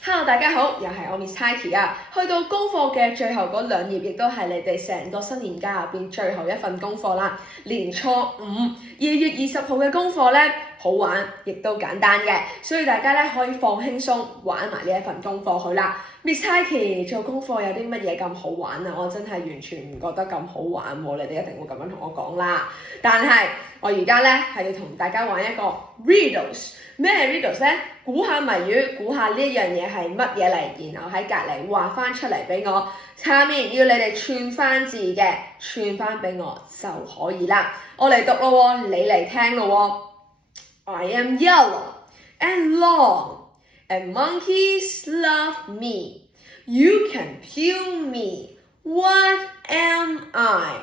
Hello，大家好，又係我 Miss Heidi 啊！去到功課嘅最後嗰2頁，亦都係你哋成個新年假入邊最後一份功課啦。年初5 2月20號嘅功課呢，好玩，亦都簡單嘅，所以大家呢可以放輕鬆玩埋呢一份功課去啦。Miss Heidi 做功課有啲乜嘢咁好玩啊？我真係完全唔覺得咁好玩喎，你哋一定會咁樣同我講啦。但係我而家呢係要同大家玩一個 riddles。咩係 riddles 呢？估下謎語，估下呢一樣嘢係乜嘢嚟，然後喺隔離畫翻出嚟俾我。下面要你哋串翻字嘅，串翻俾我就可以啦。我嚟讀咯喎，你嚟聽咯喎。I am yellow and long, and monkeys love me. You can peel me. What am I？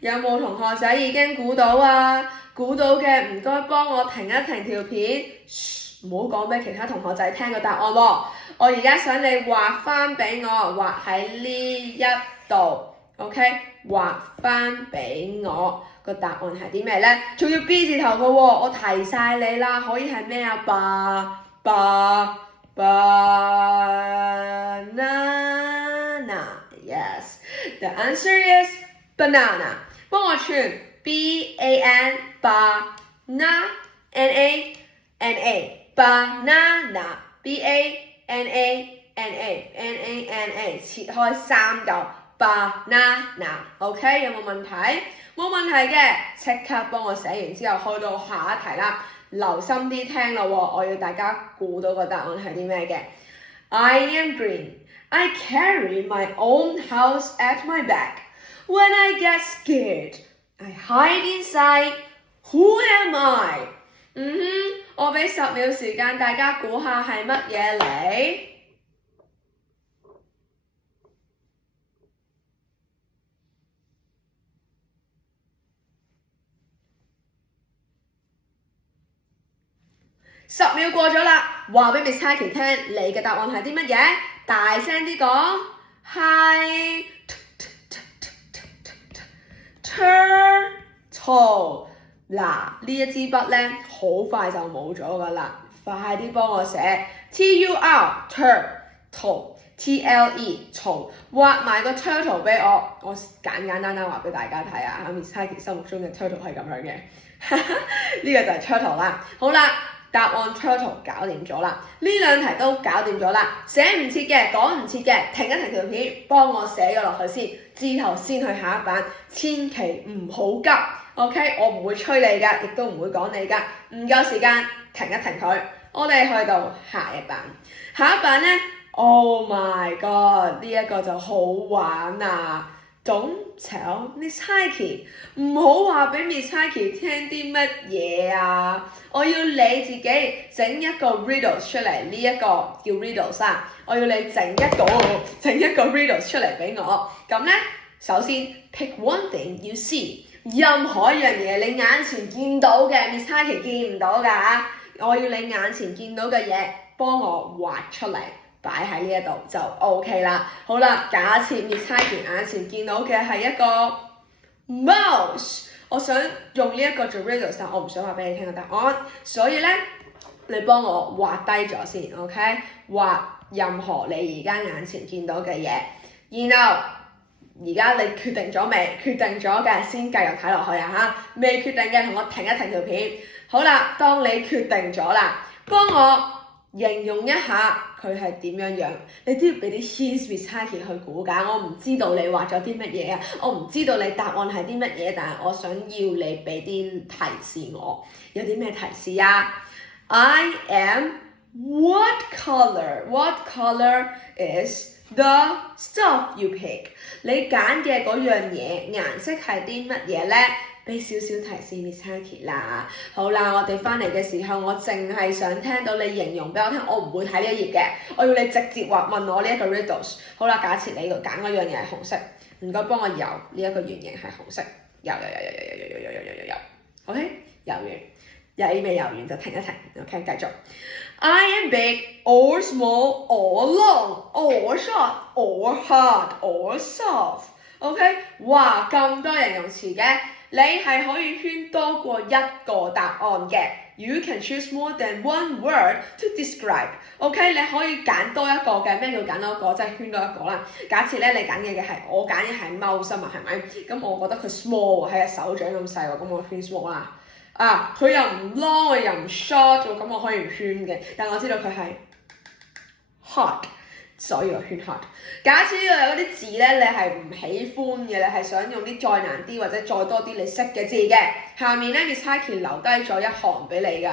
有冇同學仔已經估到啊？估到嘅唔該幫我停一停條片，唔好講俾其他同學仔聽個答案喎。我而家想你畫翻俾我，畫喺呢一度 ，OK？ 畫翻俾我個答案係啲咩呢？仲要 B 字頭嘅喎，我提晒你啦，可以係咩啊？Banana。Yes, the answer is banana。幫我串 B-A-N banana banana B-A-N-A-N-A 切開3嚿 banana。OK， 有冇問題？冇問題嘅，即刻幫我寫完之後去到下一題啦。留心啲聽咯喎，我要大家估到個答案係啲咩嘅。I am green. I carry my own house at my back. When I get scared, I hide inside. Who am I？ 我俾10秒時間大家估下係乜嘢嚟？10秒過咗啦，話俾 Miss Heidi 聽，你嘅答案係啲乜嘢？大聲啲講，係 turtle。嗱，呢一支筆呢，好快就冇咗噶啦，快啲幫我寫 T-U-R turtle T-L-E 槽，畫埋個 turtle 俾我。我簡單話俾大家睇啊，Miss Heidi 心目中嘅 turtle 係咁樣嘅，呢個就係 turtle 啦。好啦。答案 turtle 搞掂咗啦，呢2題都搞掂咗啦，寫唔切嘅，講唔切嘅，停一停條片，幫我寫咗落去先，之後先去下一版，千祈唔好急 ，OK？ 我唔會催你㗎，亦都唔會講你㗎，唔夠時間停一停佢，我哋去到下一版，下一版呢 ，Oh my God， 呢一個就好玩啊！Don't tell Miss Heidi， 唔好話俾 Miss Heidi 聽啲乜嘢啊！我要你自己整一個 riddles 出嚟，呢一個叫 riddles 啊！我要你整一個 riddles 出嚟俾我。咁呢，首先 pick one thing you see， 任何一樣嘢你眼前見到嘅 Miss Heidi 見唔到㗎，我要你眼前見到嘅嘢幫我畫出嚟。擺喺呢一度就 OK 啦。好啦，假設 Miss Heidi 眼前見到嘅係一個 mouse， 我想用呢一個做 riddles， 但我唔想話俾你聽個答案，所以呢，你幫我畫低咗先 ，OK？ 畫任何你而家眼前見到嘅嘢，然後而家你決定咗未？決定咗嘅先繼續睇落去啊嚇！未決定嘅同我停一停條片。好啦，當你決定咗啦，幫我形容一下佢係點樣，你都要俾啲 hints Miss Heidi 去估㗎。我唔知道你畫咗啲乜嘢啊，我唔知道你答案係啲乜嘢，但係我想要你俾啲提示我。有啲咩提示啊 ？I am what color? What color is the stuff you pick？ 你揀嘅嗰樣嘢顏色係啲乜嘢呢？俾少少提示 Miss Heidi 啦。好啦，我哋翻嚟嘅時候，我淨係想聽到你形容俾我聽，我唔會睇呢一頁嘅，我要你直接問我呢一個 riddles。好啦，假設你揀嗰樣嘢係紅色，唔該幫我游呢一個圓形係紅色，游 ，OK？ 游完，未游完就停一停 ，OK？ 繼續。I am big or small or long or short or hard or soft。OK？ 哇，咁多形容詞嘅。你係可以圈多過一個答案嘅， You can choose more than one word to describe. OK， 你可以揀多一個嘅。咩叫揀多一個？即係圈多一個啦。假設咧你揀嘅係我揀嘅係 mouse 嘛，係咪？咁我覺得佢 small 喎，係手掌咁細喎，咁我圈 small 啦。佢又唔 long 又唔 short 喎，咁我可以唔圈嘅。但我知道佢係 hard。所以我圈 hard。假設呢度有啲字咧，你係唔喜歡嘅，你係想用啲再難啲或者再多啲你識嘅字嘅，下面咧 Miss Heike 留低咗一行俾你㗎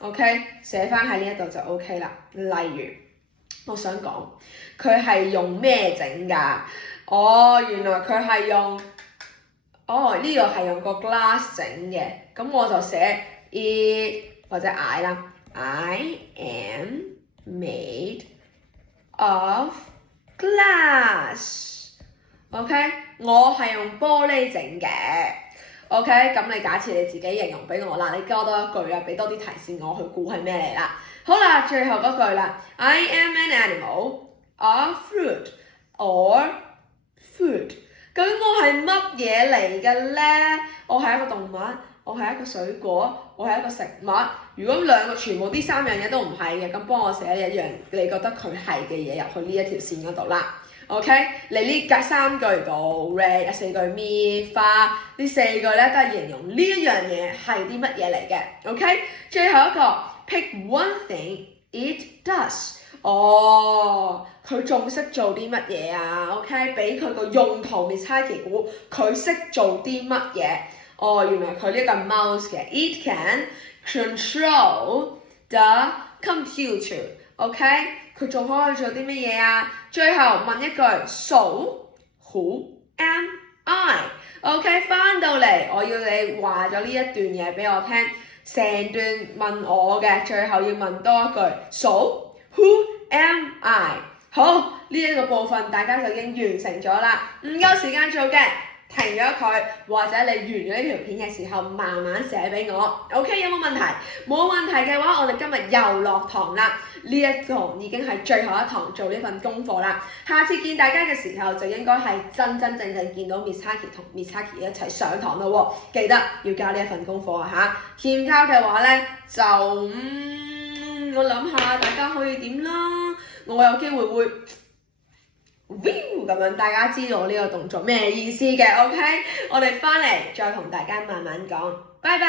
，OK， 寫翻喺呢一度就 OK 啦。例如，我想講佢係用咩整㗎？原來佢係用，呢度係用個 glass 整嘅，咁我就寫 it 或者 I 啦 ，I am made of glass。OK， 我係用玻璃整嘅。OK， 咁你假設你自己形容俾我啦，你加多一句啊，俾多啲提示我去估係咩嚟啦。好啦，最後嗰句啦 ，I am an animal, a fruit or food。究竟我係乜嘢嚟嘅咧？我係一個動物，我係一個水果，我係一個食物。如果全部呢三樣嘢都唔係嘅，咁幫我寫一樣你覺得佢係嘅嘢入去呢一條線嗰度啦。OK， 你呢三句度 red 4句 me 花呢四句咧都係形容呢一樣嘢係啲乜嘢嚟嘅。OK， 最後一個 pick one thing it does。佢仲識做啲乜嘢啊 ？OK， 俾佢個用途 Miss Heike 估佢識做啲乜嘢？原來佢呢個 mouse 嘅 ，it can control the computer。OK， 佢仲可以做啲乜嘢啊？最後問一句 ，So who am I？OK， 翻到嚟我要你話咗呢一段嘢俾我聽，成段問我嘅，最後要問多一句 ，So who am I？ 好，呢一個部分大家就已經完成咗啦，唔夠時間做嘅。停咗佢，或者你完咗呢條片嘅時候，慢慢寫俾我。OK， 有冇問題？冇問題嘅話，我哋今日又落堂啦。呢一堂已經係最後一堂做呢份功課啦。下次見大家嘅時候，就應該係真真正正見到 Miss Heike 同 Miss Heike 一齊上堂咯喎。記得要交呢一份功課啊嚇！欠交嘅話咧，就我諗下大家可以點啦。我有機會會。咁樣大家知道呢個動作咩意思嘅 ，OK？ 我哋翻嚟再同大家慢慢講，拜拜。